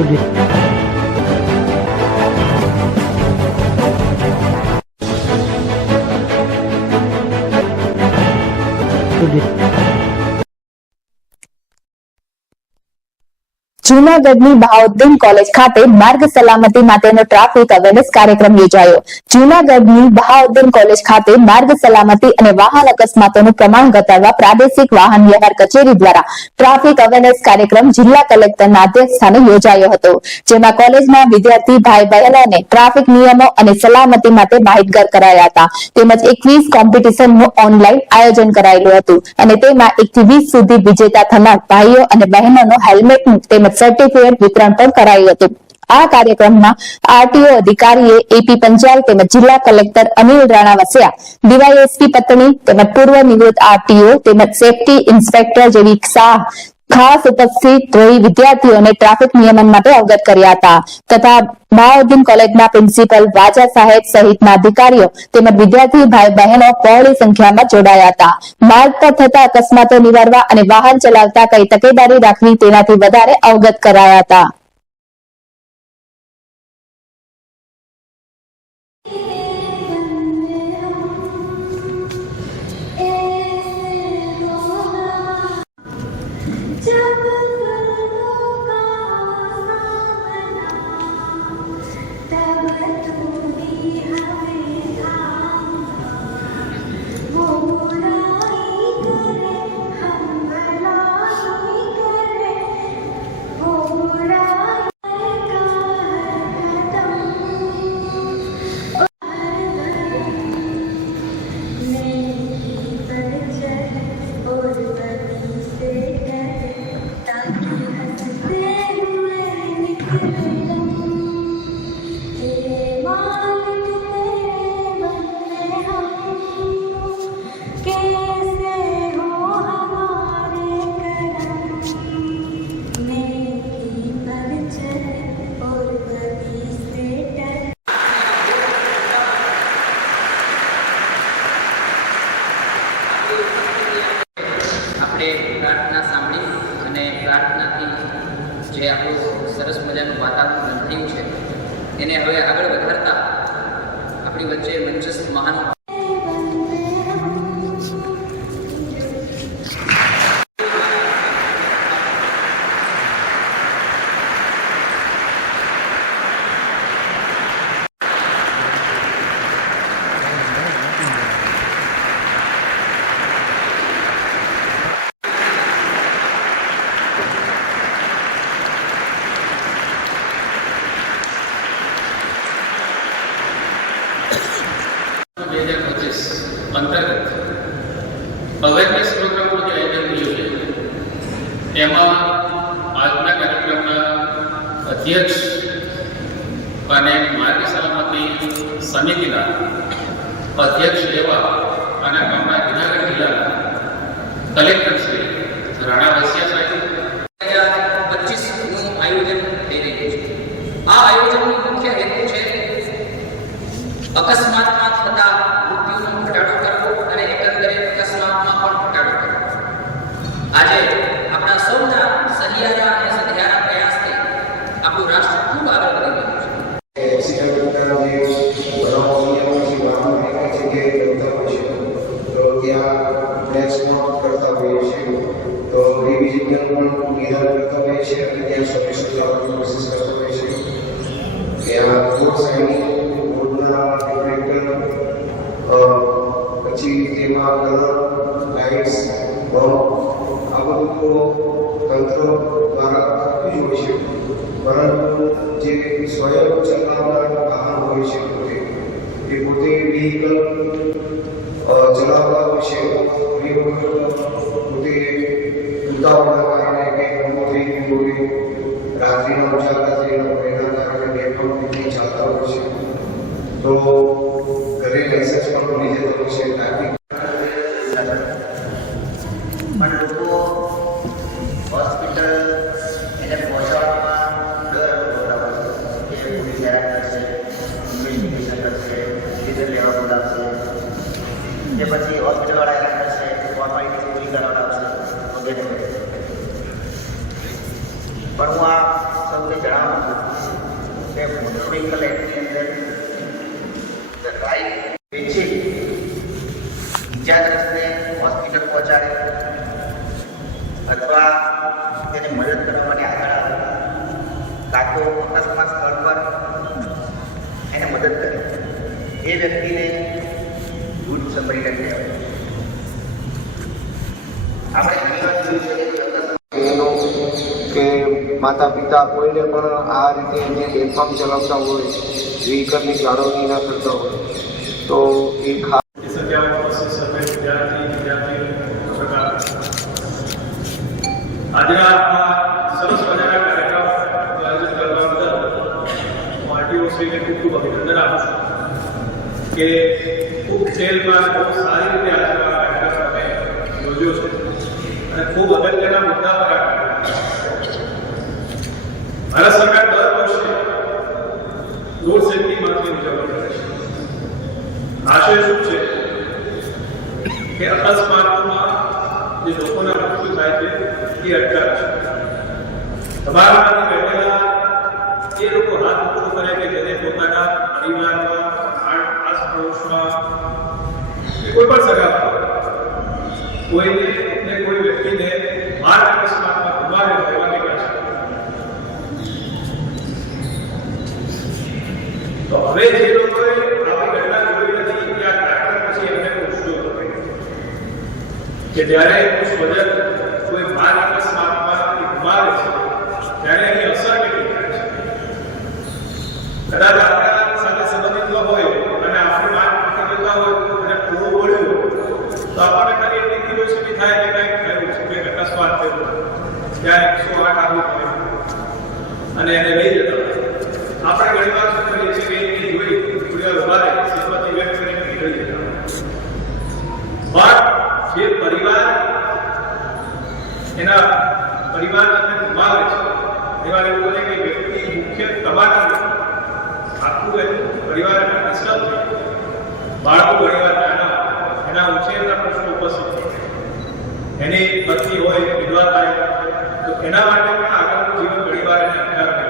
Tujuh. જૂનાગઢની Bahauddin college ખાતે માર્ગ સલામતી માટેનો ટ્રાફિક અવેરનેસ કાર્યક્રમ યોજાયો. જૂનાગઢની બહાઉદ્દીન કોલેજ ખાતે માર્ગ સલામતી અને વાહન અકસ્માતોનું પ્રમાણ ઘટાડવા પ્રાદેશિક વાહન વ્યવહાર કચેરી દ્વારા ટ્રાફિક અવેરનેસ કાર્યક્રમ જિલ્લા કલેક્ટરના અધ્યક્ષસ્થાને યોજાયો હતો, જેમાં કોલેજના વિદ્યાર્થી ભાઈ બહેનોને ટ્રાફિક નિયમો અને સલામતી માટે માહિતગાર કરાયા હતા. તેમજ એકવીસ કોમ્પિટિશનનું ઓનલાઈન આયોજન કરાયેલું હતું અને તેમાં એકથી વીસ સુધી વિજેતા થનાર ભાઈઓ અને બહેનોનો હેલ્મેટ તેમજ સર્ટિફિકેટ વિતરણ પણ કરાયું હતું. આ કાર્યક્રમમાં આરટીઓ અધિકારીએ એપી પંચાલ તેમજ જિલ્લા કલેક્ટર અનિલ રાણા વસ્યા, ડીવાયએસપી પત્ની તેમજ પૂર્વ નિવૃત્ત આરટીઓ તેમજ સેફટી ઇન્સ્પેક્ટર જેવી શાહ ખાસ ઉપસ્થિત રહી વિદ્યાર્થીઓને ટ્રાફિક નિયમન માટે અવગત કર્યા હતા. તથા બહાઉદ્દીન કોલેજના પ્રિન્સિપલ વાજા સાહેબ સહિતના અધિકારીઓ તેમજ વિદ્યાર્થી ભાઈ બહેનો પહોળી સંખ્યામાં જોડાયા હતા. માર્ગ પર થતા અકસ્માતો નિવારવા અને વાહન ચલાવતા કઈ તકેદારી રાખવી તેનાથી વધારે અવગત કરાયા હતા. આપણે પ્રાર્થના સાંભળી અને પ્રાર્થનાથી જે આપણું સરસ મજાનું વાતાવરણ બન્યું છે, એને હવે આગળ વધારતા આપણી વચ્ચે મંચસ્થ મહાન બે હજાર પચીસ અંતર્ગત અવેરનેસ પ્રોગ્રામનું જે આયોજન થયું છે એમાં આજના કાર્યક્રમના અધ્યક્ષ અને માર્ગ સલામતી સમિતિના અધ્યક્ષ એવા અને આપણા જુનાગઢ જિલ્લાના કલેક્ટર શ્રી રાણા વસિયા સાહેબ. પચીસનું આયોજન થઈ રહ્યું છે. આ આયોજનનો મુખ્ય હેતુ છે અકસ્માતમાં થતા મૃત્યુનો ઘટાડો કરવો અને એકંદરે અકસ્માતમાં પણ ઘટાડો કરવો. આજે આપણા સૌના સહિયારા અને સધિયારા પ્રયાસથી આપણું રાષ્ટ્ર ખૂબ આગળ વધી રહ્યું છે જે સ્વયં ચલાવનાર વાહન હોય છે પોતે. એ પોતે વ્હીકલ ચલાવતા હોય છે ઘણી વખત પોતે ઉતાવળના કારણે કે ઊભો થઈ ગયું હોય રાત્રિના ઉજાગરા થયેલા હોય એના કારણે બેફામ ચાલતા હોય છે. તો ઘરે લાઇસન્સ પણ મળી જતો હોય છે ટ્રાફિક ઇન્વેસ્ટિગેશન ડીઝલ લેવા બોલાવશે કે પછી હોસ્પિટલવાળા હેરાન કરશે ફોર્માલિટી પૂરી કરાવડાવશે વગેરે. પણ હું આ સૌને જણાવું છું કે મોટર વ્હીકલ એક્ટની અંદર રાઈટ વેચી ઇજાગ્રસ્તને હોસ્પિટલ પહોંચાડે અથવા તેને મદદ કરવા માટે આગળ આવે. કાં તો અકસ્માત સ્થળ પર એને મદદ કરે. એ વ્યક્તિને ગુડ સંપર્ક કહેવાય આપણે કે માતા પિતા કોઈને પણ આ રીતે જે બેફામ ચલાવતા હોય વ્હીકલની જાળવણી ના કરતા હોય તો એ ખાસ વિદ્યાર્થી વિદ્યાર્થીઓ ખૂબ ખેલમાં ખૂબ સારી રીતે આજનો આ કાર્યક્રમ તમે યોજ્યો છે અને ખૂબ અગત્યના મુદ્દા પર આ કાર્યક્રમ છે. ભારત સરકાર દર વર્ષે રોડ સેફટી મંથની ઉજવણી કરે છે આશય શું છે કે અકસ્માતમાં જે લોકોના મૃત્યુ થાય છે એ અટકાવે છે તમારામાંથી કોઈને ને કોઈ વ્યક્તિને માર્ગ અકસ્માતમાં ગુમાવે એવા કેટલા છે? તો હવે જે લોકોએ આવી ઘટના જોઈ નથી, ત્યાં આ પછી એમને પૂછ્યું કે જ્યારે એનું સ્વજન કોઈ માર્ગ અકસ્માતમાં ગુમાવે છે ત્યારે એની અસર કેટલી થાય છે કદાચ આપણા સાથે સંબંધિત ન હોય અને આપણે માર્ગ નથી જતા હોય અને પૂરું બોલ્યું હોય તો આપણને ખાલી એટલી ક્યુરિયોસિટી થાય કે કંઈક થયું છે કંઈક અકસ્માત થયો ત્યાં એકસો આઠ આવ્યું થયું અને એને લઈ જતા હોય. આપણે ઘણી વાર શું કરીએ છીએ કે એ જોઈ થોડી વાર ઊભા રહી સિમ્પથી વ્યક્ત કરીને નીકળી જતા પણ જે પરિવાર એના પરિવારને ગુમાવે છે પરિવાર એવું બને કે વ્યક્તિ મુખ્ય કમાતા આખું એનું પરિવાર એના ડિસ્ટર્બ થઈ બાળકો પરિવાર નાના, એના ઉછેરના પ્રશ્નો ઉપસ્થિત એની પત્ની હોય, વિધવા થાય, તો એના માટે પણ આગળનું જીવન પરિવાર એને અંધાર કરે.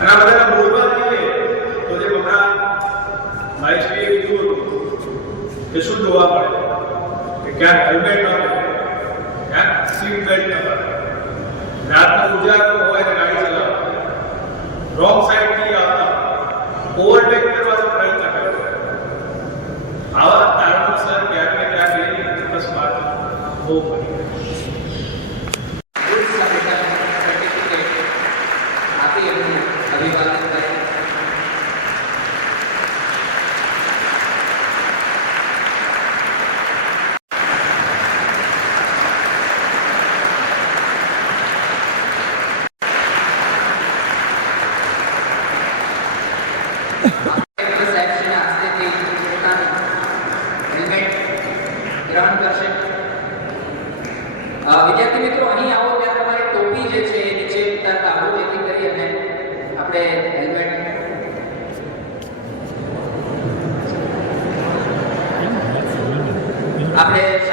આ બધાના મૂળમાં જોઈએ તો જે હમણાં ભાઈશ્રીએ કીધું હતું કે શું જોવા મળે? કે ક્યાંક હેલ્મેટ ન પહેરે ક્યાંક સીટ બેલ્ટ ન પહેરે રાતનો ઉજાગરો હોય ને ગાડી ચલાવે રોંગ સાઈડથી આવતા ઓવરટેક કરવાનો પ્રયત્ન કરે આવા કારણોસર ક્યાંક ને ક્યાંક એ અકસ્માત બહુ બની ગુડ સબમિશન સર્ટિફિકેટ આપી એમનું અભિવાદન કરે કલેક્ટર સાહેબશ્રીના હસ્તેથી પોતાનું હેલ્મેટ ગ્રહણ કરશે અ, વિદ્યાર્થી મિત્રો, અહીં આવો ત્યારે તમારી ટોપી જે છે, એ નીચે કાઢો જેથી કરી અને આપણે હેલ્મેટ આપણે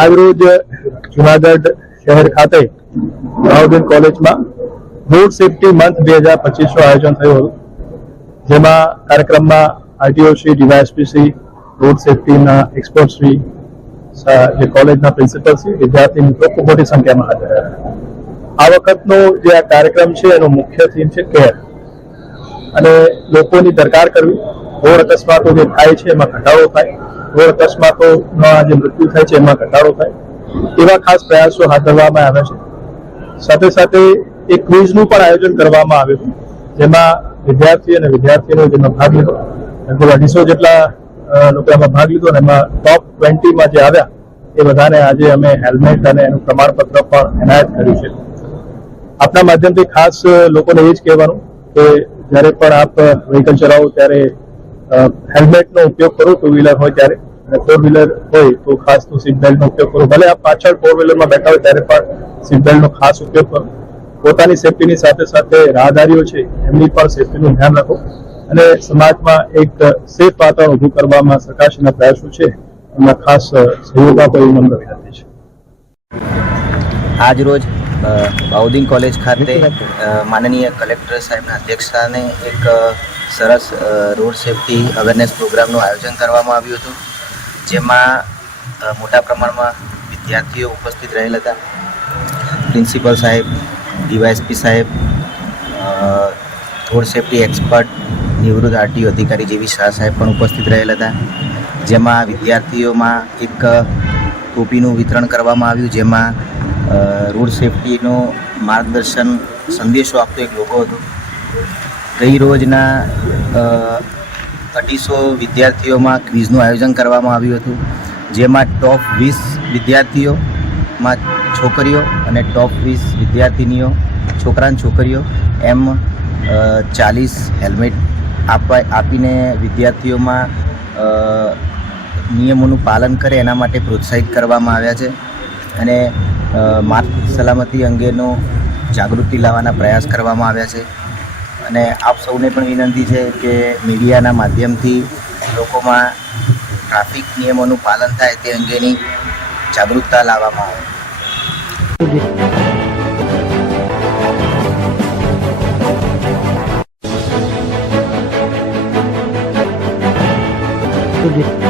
આજરોજ જુનાગઢ શહેર ખાતે ભાવદીન કોલેજમાં રોડ સેફટી મંથ બે હજાર પચીસનું આયોજન થયું હતું. જેમાં કાર્યક્રમમાં આરટીઓ શ્રી ડીવાયએસપીસી રોડ સેફટીના એક્સપર્ટ શ્રી જે કોલેજના પ્રિન્સિપલ શ્રી વિદ્યાર્થી મિત્રો ખૂબ મોટી સંખ્યામાં હાજર રહ્યા. આ વખતનો જે આ કાર્યક્રમ છે, એનો મુખ્ય થીમ છે કેર અને લોકોની દરકાર કરવી. રોડ અકસ્માતો જે થાય છે, એમાં ઘટાડો થાય. ઘોર અકસ્માતોમાં જે મૃત્યુ થાય છે, એમાં ઘટાડો થાય. એવા ખાસ પ્રયાસો હાથ ધરવામાં આવ્યા છે. સાથે સાથે એક ક્વિઝનું પણ આયોજન કરવામાં આવ્યું જેમાં વિદ્યાર્થી અને વિદ્યાર્થીઓનો જેમાં ભાગ લીધો. લગભગ અઢીસો જેટલા લોકો એમાં ભાગ લીધો અને એમાં ટોપ ટ્વેન્ટીમાં જે આવ્યા, એ બધાને આજે અમે હેલ્મેટ અને એનું પ્રમાણપત્ર પણ એનાયત કર્યું છે. આપના માધ્યમથી ખાસ લોકોને એ જ કહેવાનું કે જ્યારે પણ આપ વ્હીકલ ચલાવો, ત્યારે હેલ્મેટનો ઉપયોગ કરો ટુ વ્હીલર હોય ત્યારે. અને ફોર વ્હીલર હોય તો ખાસ તો સીટ બેલ્ટનો ઉપયોગ કરો. ભલે આપ પાછળ ફોર વ્હીલરમાં બેઠા હોય ત્યારે પણ સીટ બેલ્ટનો ખાસ ઉપયોગ કરો. પોતાની સેફટીની સાથે સાથે રાહદારીઓ છે, એમની પણ સેફટીનું ધ્યાન રાખો. અને સમાજમાં એક સેફ વાતાવરણ ઊભું કરવામાં સરકારશ્રીના પ્રયાસો છે. એમાં ખાસ સહયોગ આપો એવી નમ્ર વિનંતી છે. આજ રોજ બાઉદીન કોલેજ ખાતે માનનીય કલેક્ટર સાહેબના અધ્યક્ષસ્થાને એક સરસ રોડ સેફટી અવેરનેસ પ્રોગ્રામનું આયોજન કરવામાં આવ્યું હતું, જેમાં મોટા પ્રમાણમાં વિદ્યાર્થીઓ ઉપસ્થિત રહેલ હતા. પ્રિન્સિપલ સાહેબ, ડીવાયએસપી સાહેબ રોડ સેફટી એક્સપર્ટ, નિવૃત્ત આરટીઓ અધિકારી જેવી શાહ સાહેબ પણ ઉપસ્થિત રહેલ હતા. જેમાં વિદ્યાર્થીઓમાં એક ટોપીનું વિતરણ કરવામાં આવ્યું, જેમાં રોડ સેફટીનો માર્ગદર્શન સંદેશો આપતો એક લોકો હતો. ગઈ રોજના અઢીસો વિદ્યાર્થીઓમાં ક્વિઝનું આયોજન કરવામાં આવ્યું હતું, જેમાં ટોપ વીસ વિદ્યાર્થીઓમાં છોકરીઓ અને ટોપ વીસ વિદ્યાર્થિનીઓ, છોકરા અને છોકરીઓ, એમ ચાલીસ હેલ્મેટ આપવા, આપીને વિદ્યાર્થીઓમાં નિયમોનું પાલન કરે એના માટે પ્રોત્સાહિત કરવામાં આવ્યા છે અને માર્ગ સલામતી અંગેનો જાગૃતિ લાવવાના પ્રયાસ કરવામાં આવ્યા છે. અને આપ સૌને પણ વિનંતી છે કે મીડિયાના માધ્યમથી લોકોમાં ટ્રાફિક નિયમોનું પાલન થાય તે અંગેની જાગૃતતા લાવવામાં આવે. સુધી